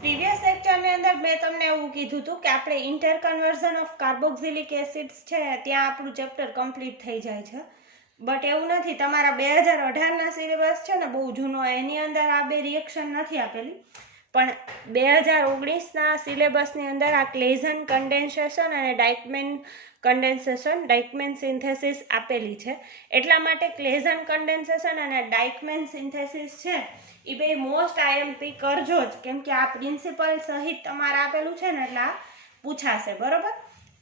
Previous લેક્ચરની અંદર મેં તમને એવું કીધું હતું કે આપણે ઇન્ટરકન્વર્ઝન ઓફ કાર્બોક્સિલિક એસિડ્સ છે ત્યાં આપણું ચેપ્ટર કમ્પ્લીટ થઈ જાય છે, બટ એવું નથી. તમારા 2018ના સિલેબસ છે ને, બહુ જૂનો, એની અંદર આ બે રિએક્શન નથી આપેલી, પણ 2019ના સિલેબસની અંદર આ ક્લેઝન કન્ડેન્સેશન અને ડાયકમેન કન્ડેન્સેશન, ડાયકમેન સિન્થેસિસ આપેલી છે. એટલા માટે ક્લેઝન કન્ડેન્સેશન અને ડાયકમેન સિન્થેસિસ છે એ બે મોસ્ટ આઈએમપી કરજો જ, કેમ કે આ પ્રિન્સિપલ સહિત તમારે આપેલું છે ને, એટલે આ પૂછાશે, બરોબર?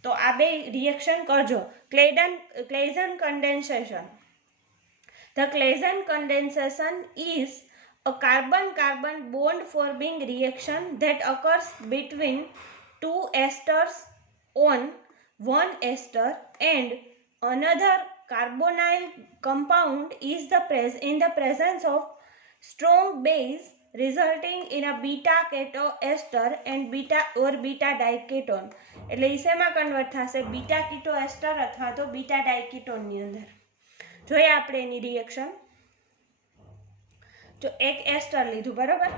તો આ બે રિએક્શન કરજો. ક્લેઝન condensation. The Claisen condensation is a carbon-carbon bond forming reaction that occurs between two esters on one ester and another carbonyl compound is in the presence of strong base resulting in a beta ketoester and beta diketon. એટલે એ શેમાં convert થશે? Beta keto એસ્ટર અથવા તો beta ડાયકીટોનની અંદર. જોઈએ આપણે એની reaction. જો એક એસ્ટર લીધું, બરોબર?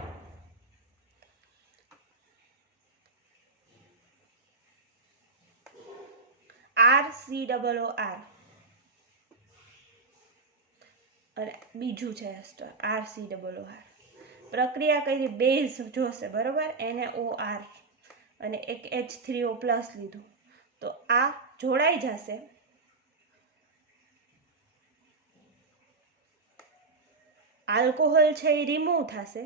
RCOO અને બીજું છે એસ્ટર RCOO. પ્રક્રિયા કરી બેઝ જોશે, બરોબર? NaOR અને એક H3O+ લીધું, તો આ જોડાઈ જશે. આલ્કોહોલ છે એ રિમૂવ થશે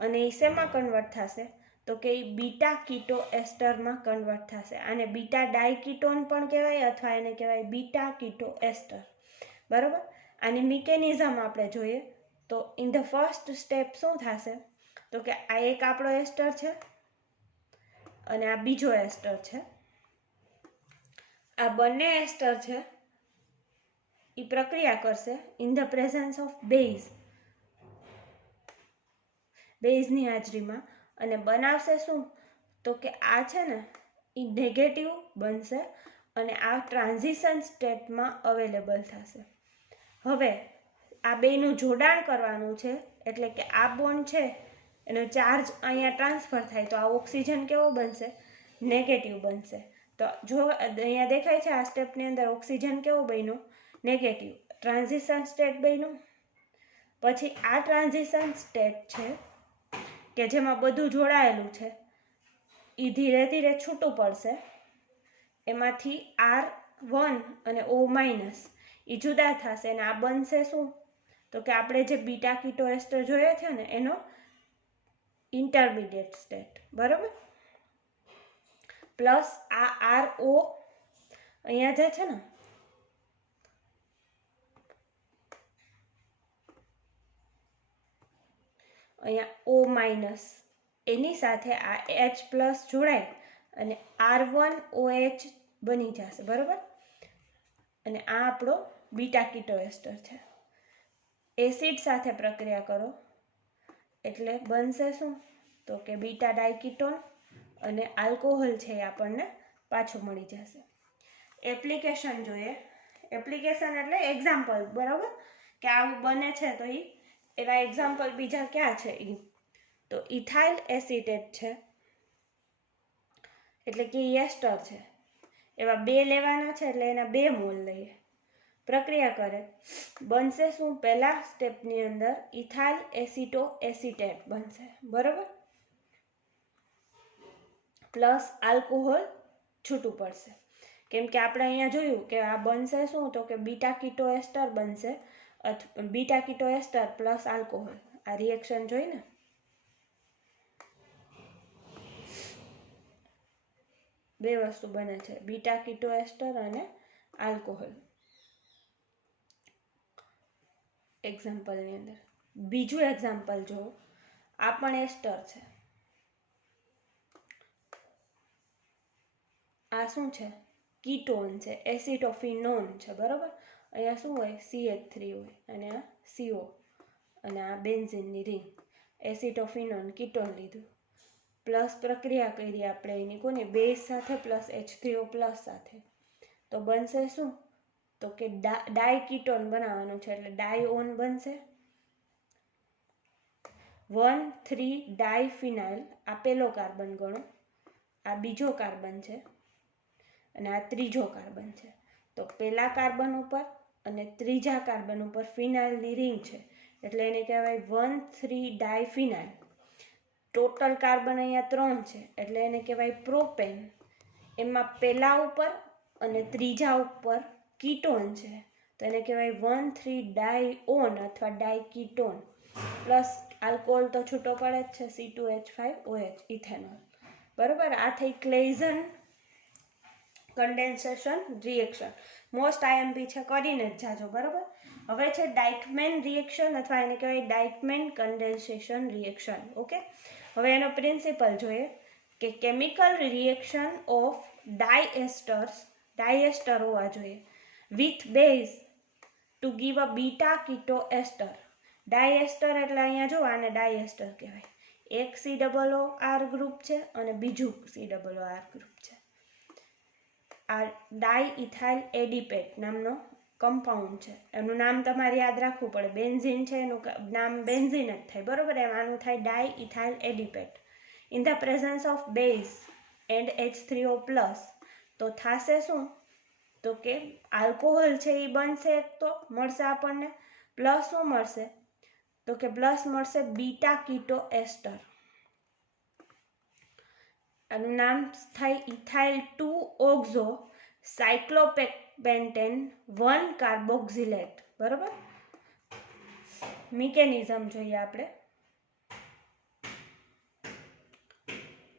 અને એ શેમાં કન્વર્ટ થશે? તો કે એ બીટા કીટો એસ્ટરમાં કન્વર્ટ થશે. આને બીટા ડાયકીટોન પણ કહેવાય અથવા એને કહેવાય બીટા કીટો એસ્ટર, બરોબર? આની મિકેનિઝમ આપણે જોઈએ તો ઇન ધ ફર્સ્ટ સ્ટેપ શું થશે? તો કે આ એક આપણો એસ્ટર છે અને આ બીજો એસ્ટર છે. આ બંને એસ્ટર છે એ પ્રક્રિયા કરશે ઇન ધ પ્રેઝન્સ ઓફ બેઝની હાજરીમાં, અને બનાવશે શું? તો કે આ છે ને એ નેગેટિવ બનશે અને આ ટ્રાન્ઝિશન સ્ટેટમાં અવેલેબલ થશે. હવે આ બેનું જોડાણ કરવાનું છે, એટલે કે આ બોન્ડ છે એનો ચાર્જ અહીંયા ટ્રાન્સફર થાય, તો આ ઓક્સિજન કેવો બનશે? નેગેટિવ બનશે. તો જો અહીંયા દેખાય છે આ સ્ટેપની અંદર ઓક્સિજન કેવો બન્યો? નેગેટિવ. ટ્રાન્ઝિશન સ્ટેટ બન્યું. પછી આ ટ્રાન્ઝિશન સ્ટેટ છે કે જેમાં બધું જોડાયેલું છે એ ધીરે ધીરે છૂટું પડશે. એમાંથી R1 અને O- એ જુદા થશે અને આ બનશે શું? તો કે આપણે જે બીટા કીટો એસ્ટર જોયા છે ને એનો ઇન્ટરમીડિયેટ સ્ટેટ, બરોબર? પ્લસ આ RO અહીંયા જે છે ને, અહીંયા O- એની સાથે આ H+ જોડાય અને R1OH બની જશે, બરોબર? અને આ આપણો બીટા કીટો એસ્ટર છે. એસિડ સાથે પ્રક્રિયા કરો એટલે બનશે શું? તો કે બીટા ડાયકીટોન અને આલ્કોહોલ છે એ આપણને પાછું મળી જશે. એપ્લિકેશન જોઈએ. એપ્લિકેશન એટલે એક્ઝામ્પલ, બરાબર? કે આવું બને છે તો એવા એક્ઝામ્પલ બીજા ક્યાં છે? તો ઇથાઇલ એસિટેટ છે, એટલે કે એસ્ટર છે. એવા 2 લેવાના છે, એટલે એના 2 મોલ લઈએ. પ્રક્રિયા કરે બનશે શું? પહેલા સ્ટેપની અંદર ઇથાઇલ એસિટો એસિટેટ બનશે, બરોબર? પ્લસ આલ્કોહોલ છૂટું પડશે, કેમ કે આપણે અહીંયા જોયું કે આ બનશે શું? તો કે બીટા કીટો એસ્ટર બનશે, બીટા કીટો એસ્ટર પ્લસ આલ્કોહોલ. આ રિએક્શન જોઈને બે વસ્તુ બને છે, બીટા કીટો એસ્ટર અને આલ્કોહોલ. એક્ઝામ્પલની અંદર બીજું એક્ઝામ્પલ જો, આ પણ એસ્ટર છે. આ શું છે? કીટોન છે, એસિટોફિનોન છે, બરોબર? અહીંયા શું હોય? CH3 હોય અને આ CO અને આ બેન્ઝીનની રિંગ. એસિટોફિનોન કીટોન લીધું, પ્લસ પ્રક્રિયા કરી આપણે એની કોની? બેઝ સાથે પ્લસ H3O+ સાથે. તો બનશે શું? તો કે ડાયકીટોન બનાવવાનું છે, એટલે ડાયઓન બનશે. 1,3 ડાયફિનાઇલ, આ પહેલો કાર્બન ગણો, આ બીજો કાર્બન છે અને આ ત્રીજો કાર્બન છે. તો પહેલા કાર્બન ઉપર અને ત્રીજા કાર્બન ઉપર ફિનાઇલની રિંગ છે એટલે એને કહેવાય 1,3 ડાયફિનાઇલ. ટોટલ કાર્બન અહીંયા 3 છે એટલે એને કહેવાય પ્રોપેન. એમાં પહેલા ઉપર અને ત્રીજા ઉપર કીટોન છે તો એને કહેવાય 1,3 ડાયઓન અથવા ડાયકીટોન. પ્લસ આલ્કોહોલ તો છૂટો પડે જ છે, C2H5OH, ઇથેનોલ. બરોબર, આ થઈ ક્લેઝન કન્ડેન્સેશન રિએક્શન. મોસ્ટ આઈએમપી છે, કરીને જ જાજો. બરોબર, હવે છે ડાઇકમેન રિએક્શન અથવા એને કહેવાય ડાઇકમેન કન્ડેન્સેશન રિએક્શન. ઓકે, હવે એનો પ્રિન્સિપલ જોઈએ કે કેમિકલ રિએક્શન ઓફ ડાયએસ્ટર હોવા જોઈએ with base to give a beta keto ester. Diester એટલે અહીંયા જો આને ડાયએસ્ટર કહેવાય. એક COOR ગ્રુપ છે અને બીજું COOR ગ્રુપ છે. આ ડાયઇથાઇલ એડિપેટ નામનો કમ્પાઉન્ડ છે. એનું નામ તમારે યાદ રાખવું પડે. બેન્ઝીન છે એનું નામ બેન્ઝીન જ થાય. બરોબર, એમ આનું થાય diethyl adipate. In the presence of base and H3O plus તો થશે શું? તો કે આલ્કોહોલ છે એ બનશે, એક તો મળશે આપણને, પ્લસ શું મળશે? તો કે પ્લસ મળશે બીટા કીટો એસ્ટર. આનું નામ થાય ઇથાઇલ 2 ઓક્ઝો સાયક્લોપેન્ટેન 1 કાર્બોક્સિલેટ. બરોબર, મિકેનિઝમ જોઈએ આપણે.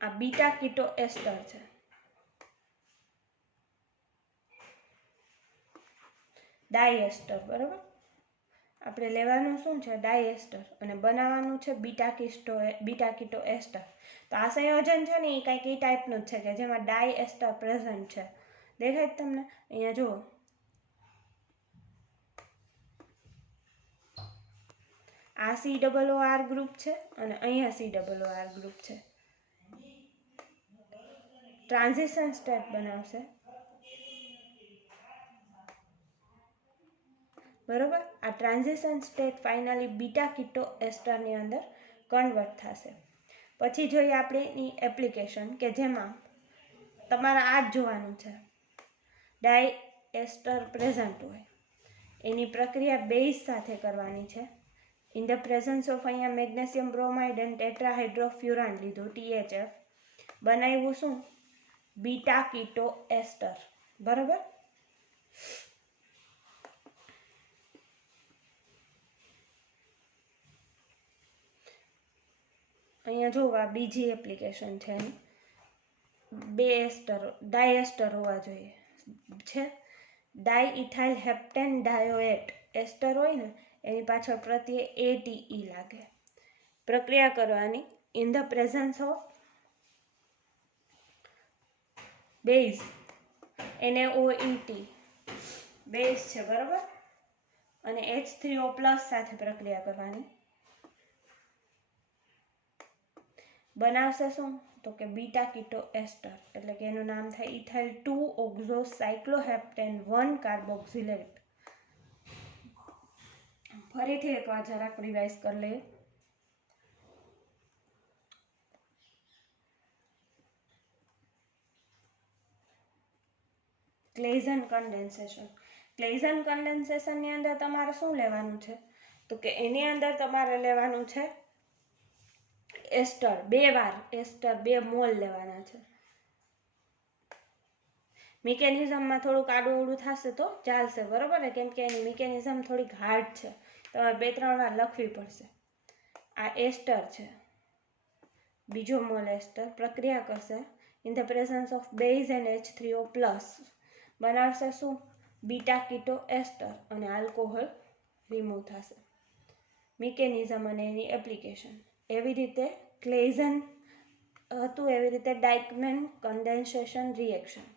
આ બીટા કીટો એસ્ટર છે. ડાયએસ્ટર. બરોબર, આપણે લેવાનું શું છે? ડાયએસ્ટર, અને બનાવવાનું છે બીટા કીટો એસ્ટર. તો આ સંયોજન છે ને એ કંઈક એ ટાઈપનું જ છે કે જેમાં ડાયએસ્ટર પ્રેઝન્ટ છે. દેખાય તમને? અહીંયા જુઓ, આ COOR ગ્રુપ છે અને અહીંયા COOR ગ્રુપ છે. ટ્રાન્ઝિશન સ્ટેટ બનાવશે. બરોબર, આ ટ્રાન્ઝિશન સ્ટેટ ફાઇનલી બીટા કીટો એસ્ટરની અંદર કન્વર્ટ થશે. પછી જોઈએ આપણે એની એપ્લિકેશન કે જેમાં તમારે આ જ જોવાનું છે. ડાયએસ્ટર પ્રેઝન્ટ હોય એની પ્રક્રિયા બેઝ સાથે કરવાની છે. ઇન ધ પ્રેઝન્સ ઓફ અહીંયા મેગ્નેશિયમ બ્રોમાઇડ એન્ડ ટેટ્રાહાઇડ્રોફ્યુરાન લીધું, THF. બનાવ્યું શું? બીટા કીટો એસ્ટર. બરોબર, અહીંયા જોવા બીજી એપ્લિકેશન છે એની. ડાયએસ્ટર હોવા જોઈએ છે. ડાયઇથાઇલ હેપ્ટેન ડાયોએટ એસ્ટર હોય ને એની પાછળ પ્રત્યે ATE લાગે. પ્રક્રિયા કરવાની in the presence of base NaOET base છે. બરોબર, અને H3O પ્લસ સાથે પ્રક્રિયા કરવાની. બનાવશે શું? તો કે બીટા કીટો એસ્ટર, એટલે કે એનું નામ થાય ઇથાઇલ 2 ઓક્ઝો સાયક્લોહેપ્ટેન 1 કાર્બોક્સિલેટ. ફરીથી એકવાર જરાક રિવાઇઝ કરી લઈએ. ક્લેઝન કન્ડેન્સેશન. ક્લેઝન કન્ડેન્સેશનની અંદર તમારે શું લેવાનું છે? તો કે એની અંદર તમારે લેવાનું છે એસ્ટર. 2 વાર એસ્ટર 2 મોલ લેવાના છે. મિકેનિઝમમાં થોડુંક આડું થશે તો ચાલશે. બરોબર ને, કેમ કે એની મિકેનિઝમ થોડીક હાર્ડ છે, તમારે 2-3 વાર લખવી પડશે. આ એસ્ટર છે, બીજો મોલ એસ્ટર પ્રક્રિયા કરશે in the presence of base and H3O plus. બનાવશે શું? બીટા કીટો એસ્ટર અને આલ્કોહોલ રિમૂવ થશે. મિકેનિઝમ અને એની એપ્લિકેશન એવી રીતે ક્લેઝન હતું, એવી રીતે ડાઇકમેન કન્ડેન્સેશન રિએક્શન.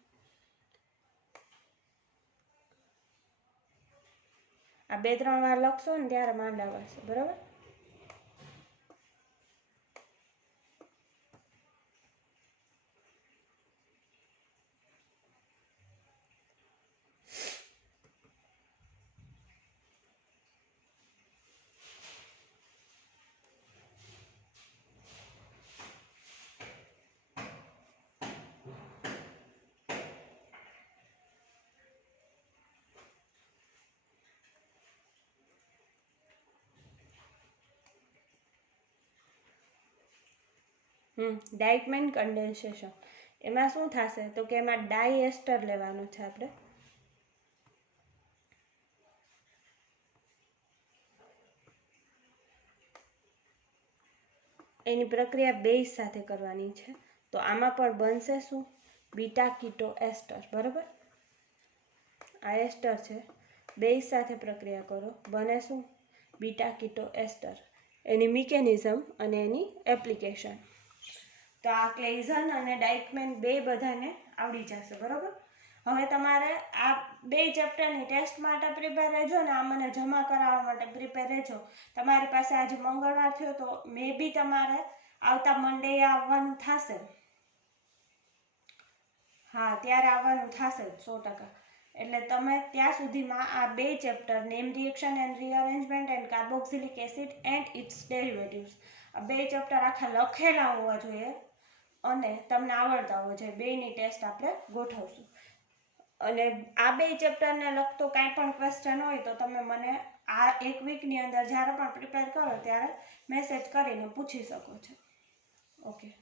આ 2-3 વાર લખશો ને ત્યારે માંડ આવશે. બરાબર, ડાઇકમેન કન્ડેન્સેશન. એમાં શું થશે તો કે એમાં ડાયએસ્ટર લેવાનું છે આપણે. એની પ્રક્રિયા બેઝ સાથે કરવાની છે. તો આમાં પણ બનશે શું? બીટા કીટો એસ્ટર. બરાબર, આ એસ્ટર છે, બેઝ સાથે પ્રક્રિયા કરો, બને શું? બીટા કીટો એસ્ટર. એની મિકેનિઝમ અને એની એપ્લિકેશન. તો આ ક્લેઇઝન અને ડાઇકમેન બે બધાને આવડી જશે. બરાબર, હવે તમારે આ બે ચેપ્ટરની ટેસ્ટ માટે પ્રિપેર રહેજો ને આ મને જમા કરાવવા માટે પ્રિપેર રહેજો. તમારી પાસે આજે મંગળવાર થયો તો મે બી તમારે આવતા મંડે આવવાનું થશે. હા, ત્યારે આવવાનું થશે 100%. એટલે તમે ત્યાં સુધીમાં આ બે chapter name reaction and rearrangement and carboxylic acid and its derivatives, આ બે ચેપ્ટર આખા લખેલા હોવા જોઈએ અને તમને આવડતા હોવા જોઈએ. બેની ટેસ્ટ આપણે ગોઠવશું. અને આ બે ચેપ્ટરને લગતો કાંઈ પણ ક્વેશ્ચન હોય તો તમે મને આ એક વીકની અંદર જ્યારે પણ પ્રિપેર કરો ત્યારે મેસેજ કરીને પૂછી શકો છો. ઓકે.